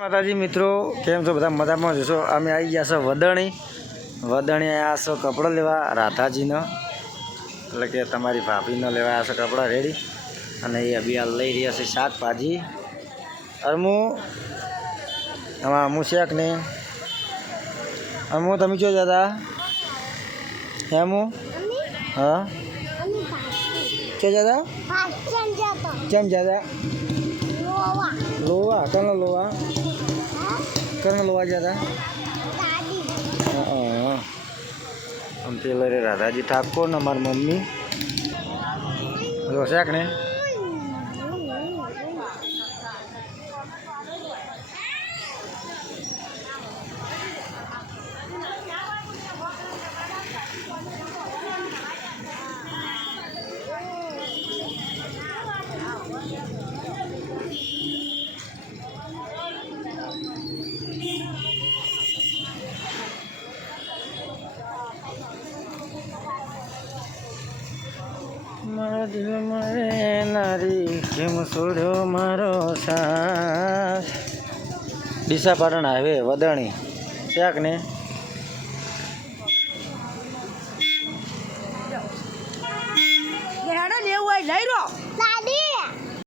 માતાજી મિત્રો, કેમ છો બધા? મજામાં જશો? અમે આવી ગયા છો વદણી આવ્યા છો કપડાં લેવા રાધાજીનો, એટલે કે તમારી ભાભીનો લેવા આવ્યા છો કપડાં રેડી. અને એ અભી હાલ લઈ રહ્યા છે શાકભાજી. અમુ શેક ને અમુ તમે જો જતા અમુ હા ક્યાં જતા? કેમ જતા? લોવા કનો લોવા જતા? આમ પેલો રે રાધાજી ઠાકોર ને મારી મમ્મી શાક ને મારા દિલમાં રહેનારી કેમ છોડ્યો મારો સાથ. ડીસા પાટણ હાઈવે વદણી શાક ને